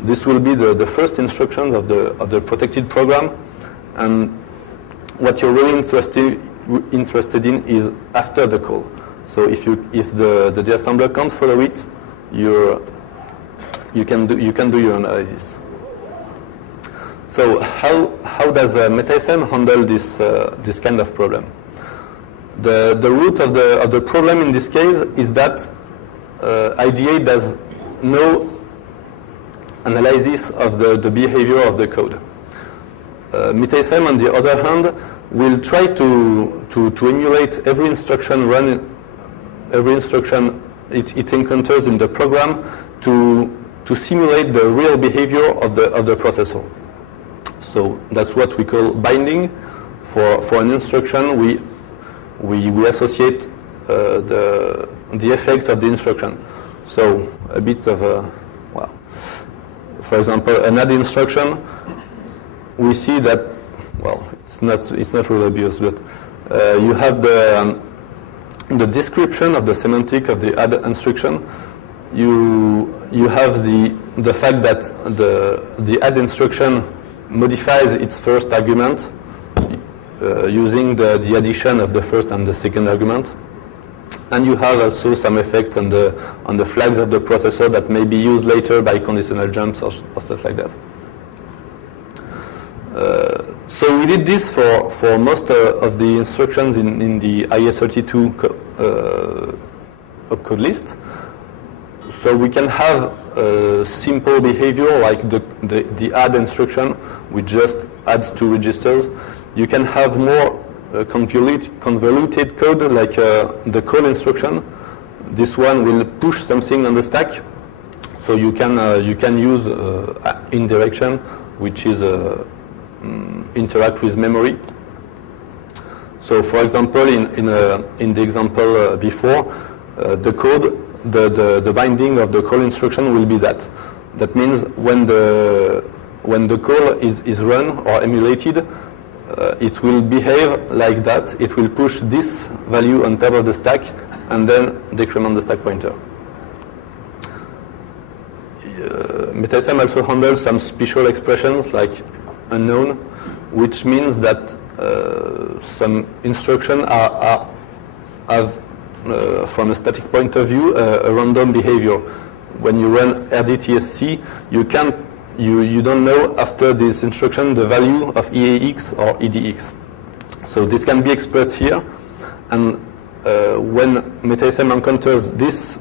This will be the first instructions of the protected program, and what you're really interested in is after the call. So if the disassembler can't follow it, you can do your analysis. So how does Metasm handle this kind of problem? The root of the problem in this case is that IDA does no analysis of the behavior of the code. Metasm, on the other hand, will try to emulate every instruction it encounters in the program to simulate the real behavior of the processor. So that's what we call binding. For an instruction, we associate the effects of the instruction. So a bit of a, well, for example, an add instruction, we see that, well, it's not really obvious, but you have the description of the semantic of the add instruction. You have the fact that the add instruction modifies its first argument using the addition of the first and the second argument, and you have also some effects on the flags of the processor that may be used later by conditional jumps or stuff like that. So we did this for most of the instructions in the IS32 opcode list. So we can have simple behavior like the add instruction, which just adds 2 registers. You can have more convoluted code like the call instruction. This one will push something on the stack. So you can use indirection, which is interact with memory. So for example, in the example before, the code, the binding of the call instruction will be that. That means when the call is run or emulated, it will behave like that. It will push this value on top of the stack and then decrement the stack pointer. Metasm also handles some special expressions like unknown, which means that some instructions have from a static point of view, a random behavior. When you run rdtsc, you don't know after this instruction the value of EAX or EDX. So this can be expressed here, and when Metasm encounters this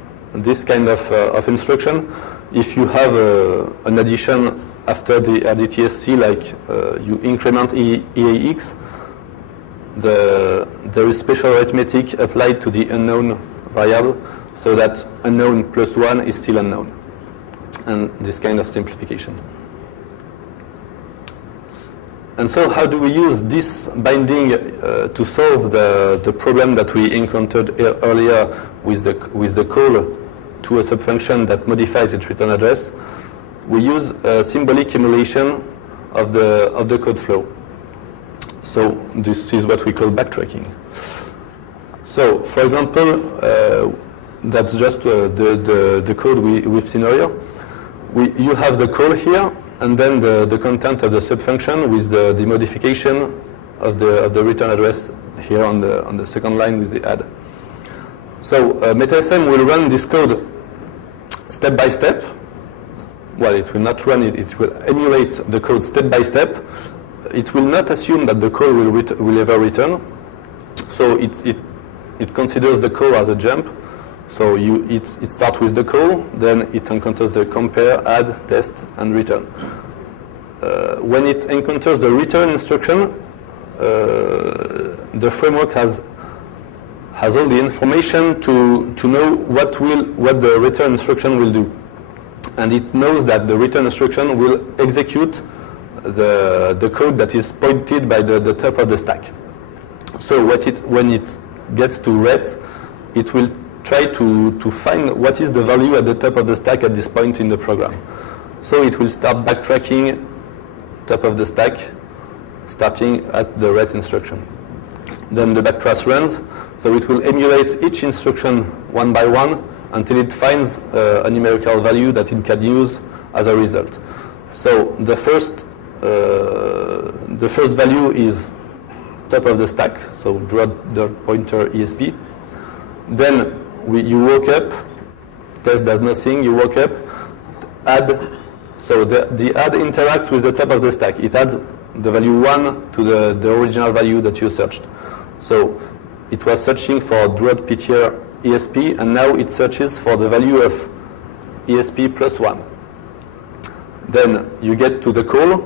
kind of instruction, if you have an addition after the rdtsc, like you increment EAX, there is special arithmetic applied to the unknown variable, so that unknown plus 1 is still unknown, and this kind of simplification. And so how do we use this binding to solve the problem that we encountered earlier with the call to a subfunction that modifies its return address? We use a symbolic emulation of the code flow. So this is what we call backtracking. So, for example, that's just the code we've seen earlier. You have the call here, and then the content of the subfunction with the modification of the return address here on the second line with the add. So Metasm will run this code step by step. Well, it will not run it. It will emulate the code step by step. It will not assume that the call will ever return. So it considers the call as a jump. So it starts with the call, then it encounters the compare, add, test, and return. When it encounters the return instruction, the framework has all the information to know what the return instruction will do. And it knows that the return instruction will execute the code that is pointed by the top of the stack. So when it gets to ret, it will try to find what is the value at the top of the stack at this point in the program. So it will start backtracking top of the stack, starting at the ret instruction. Then the backtrace runs, so it will emulate each instruction one by one until it finds a numerical value that it can use as a result. So the first value is top of the stack, so draw the pointer ESP. Then you woke up, test does nothing, you woke up, add, so the add interacts with the top of the stack. It adds the value 1 to the original value that you searched. So it was searching for draw.ptr ESP, and now it searches for the value of ESP plus 1. Then you get to the call,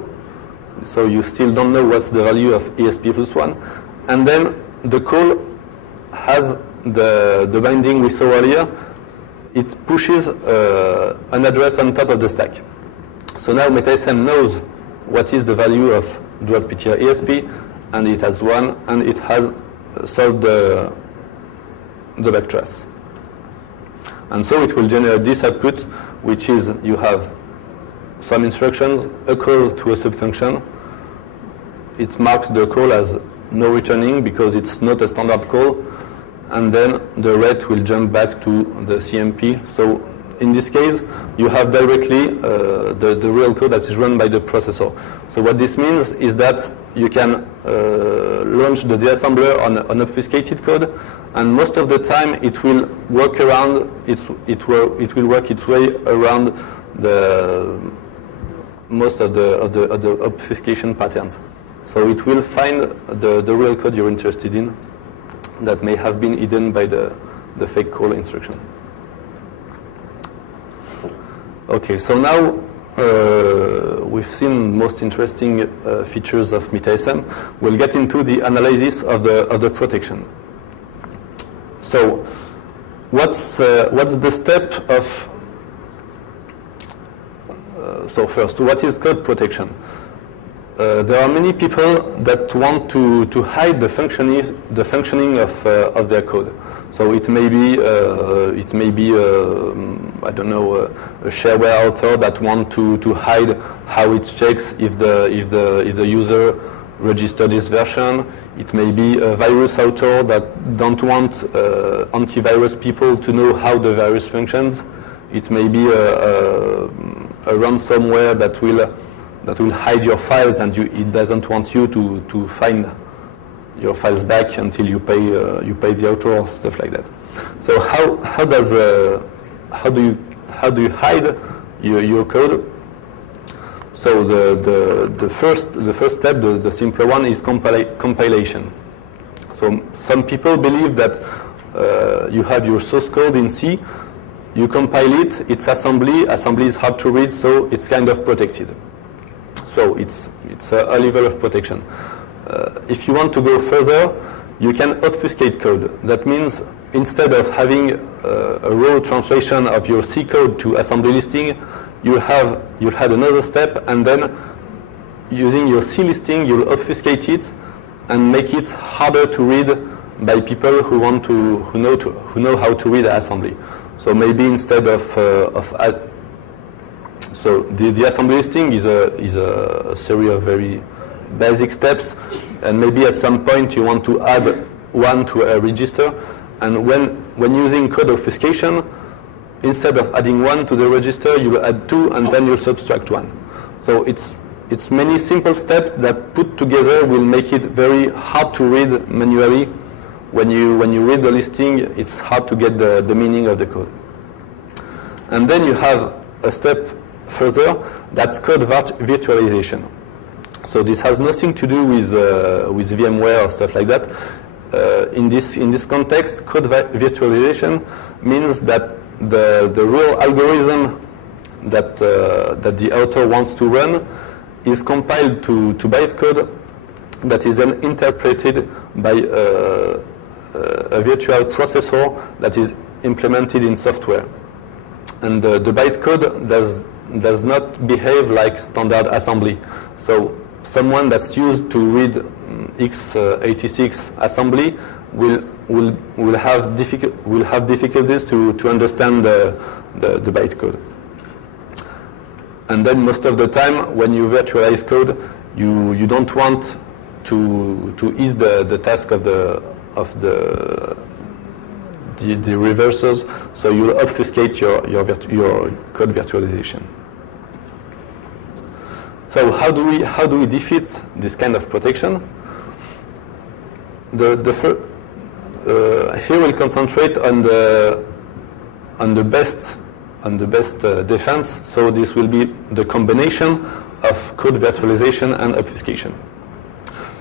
so you still don't know what's the value of ESP plus 1. And then the call has the binding we saw earlier. It pushes an address on top of the stack. So now Metasm knows what is the value of draw.ptr ESP, and it has 1, and it has solved the backtrace. And so it will generate this output, which is you have some instructions, a call to a subfunction. It marks the call as no returning because it's not a standard call, and then the rate will jump back to the CMP. So in this case, you have directly the real code that is run by the processor. So what this means is that you can launch the deassembler on obfuscated code, and most of the time it will work around it will work its way around most of the obfuscation patterns. So it will find the real code you're interested in that may have been hidden by the fake call instruction. Okay, so now we've seen most interesting features of Metasm. We'll get into the analysis of the protection. So what's the step of so first, what is code protection? There are many people that want to hide the functioning of their code. So it may be I don't know, a shareware author that want to hide how it checks if the user registered this version. It may be a virus author that don't want antivirus people to know how the virus functions. It may be a ransomware that will hide your files, and it doesn't want you to find your files back until you pay the author or stuff like that. So how do you hide your code? So the first step, the simpler one, is compilation. So some people believe that you have your source code in C, you compile it, it's assembly is hard to read, so it's kind of protected. So it's a level of protection. If you want to go further, you can obfuscate code. That means instead of having a raw translation of your C code to assembly listing, you'll had another step, and then using your C listing, you'll obfuscate it and make it harder to read by people who know how to read assembly. So maybe instead so the assembly listing is a series of very basic steps, and maybe at some point you want to add one to a register, and when using code obfuscation, instead of adding one to the register, you will add two, and then you'll subtract one. So it's many simple steps that put together will make it very hard to read manually. When you read the listing, it's hard to get the meaning of the code. And then you have a step further, that's code virtualization. So this has nothing to do with VMware or stuff like that. In this context, code virtualization means that the real algorithm that the author wants to run is compiled to bytecode that is then interpreted by a virtual processor that is implemented in software. And the bytecode does not behave like standard assembly. So someone that's used to read x86 assembly will have difficulties to understand the bytecode. And then most of the time, when you virtualize code, you don't want to ease the task of the reversers, so you'll obfuscate your code virtualization. So how do we defeat this kind of protection? Here we'll concentrate on the best defense. So this will be the combination of code virtualization and obfuscation.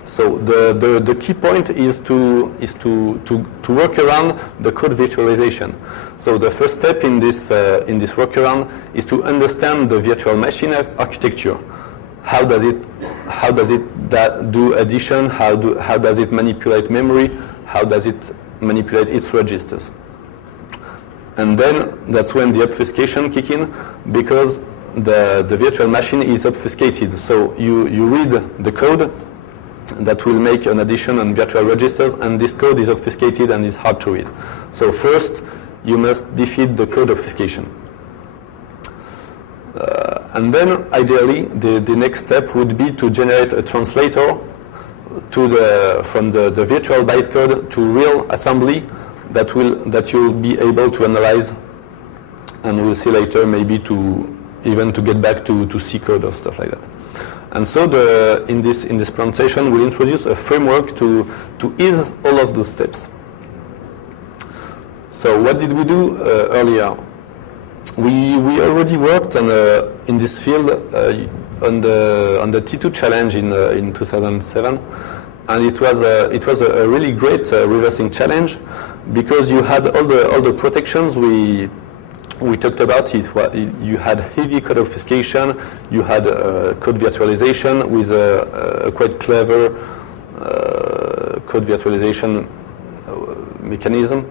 So the key point is to work around the code virtualization. So the first step in this workaround is to understand the virtual machine architecture. How does it do addition? How does it manipulate memory? How does it manipulate its registers? And then that's when the obfuscation kick in, because the virtual machine is obfuscated. So you read the code that will make an addition on virtual registers, and this code is obfuscated and is hard to read. So first, you must defeat the code obfuscation. And then, ideally, the next step would be to generate a translator from the virtual bytecode to real assembly that you'll be able to analyze, and we'll see later maybe even to get back to C code or stuff like that. And so in this presentation, we'll introduce a framework to ease all of those steps. So what did we do earlier? We already worked in this field on the T2 challenge in 2007, and it was a really great reversing challenge, because you had all the protections we talked about. You had heavy code obfuscation, you had code virtualization with a quite clever code virtualization mechanism.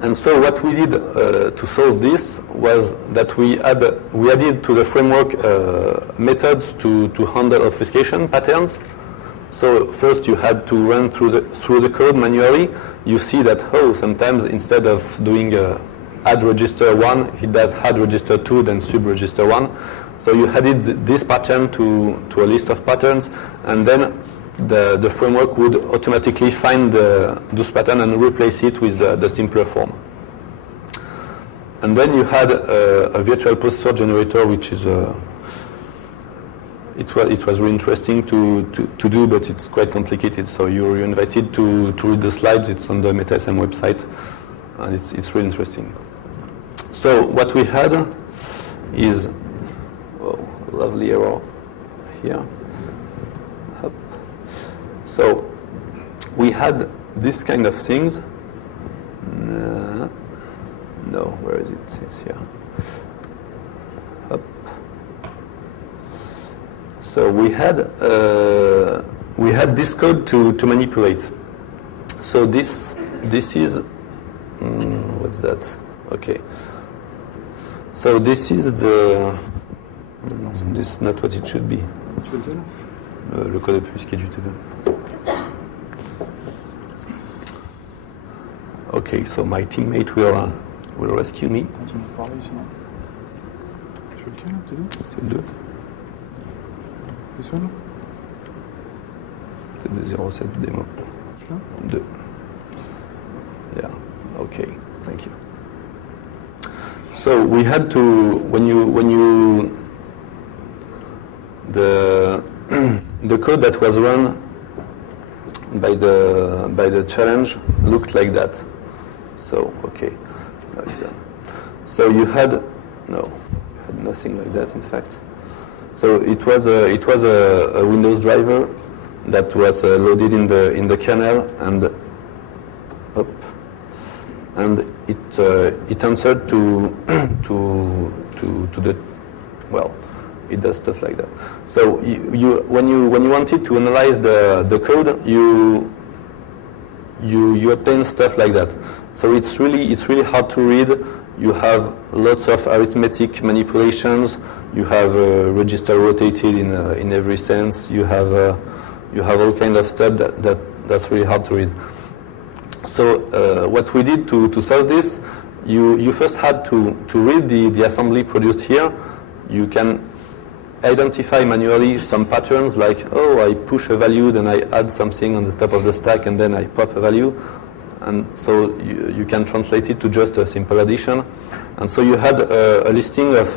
And so what we did to solve this was that we added to the framework methods to handle obfuscation patterns. So first you had to run through the code manually. You see that sometimes instead of doing add register 1, it does add register 2, then sub register 1. So you added this pattern to a list of patterns, and then the framework would automatically find those patterns and replace it with the simpler form. And then you had a virtual processor generator, which is it was really interesting to do, but it's quite complicated. So you're invited to read the slides. It's on the Metasm website, and it's really interesting. So what we had is lovely error here. So we had this kind of things. No, where is it? It's here. Up. So we had this code to manipulate. So this is what's that? Okay. So this is this is not what it should be. Le code obfusqué du T2. Okay, so my teammate will rescue me. C'est le 2. C'est le 07 démo. 2. Yeah, okay, thank you. So we had to, when you the code that was run by the challenge looked like that. So okay, now it's done. So you had nothing like that, in fact. So it was a Windows driver that was loaded in the kernel, and it answered to the, well, it does stuff like that. So when you wanted to analyze the code, you obtain stuff like that. So it's really hard to read. You have lots of arithmetic manipulations. You have register rotated in every sense. You have all kind of stuff that's really hard to read. So what we did to solve this, you first had to read the assembly produced here. You can identify manually some patterns, like, I push a value, then I add something on the top of the stack, and then I pop a value. And so you can translate it to just a simple addition. And so you had a listing of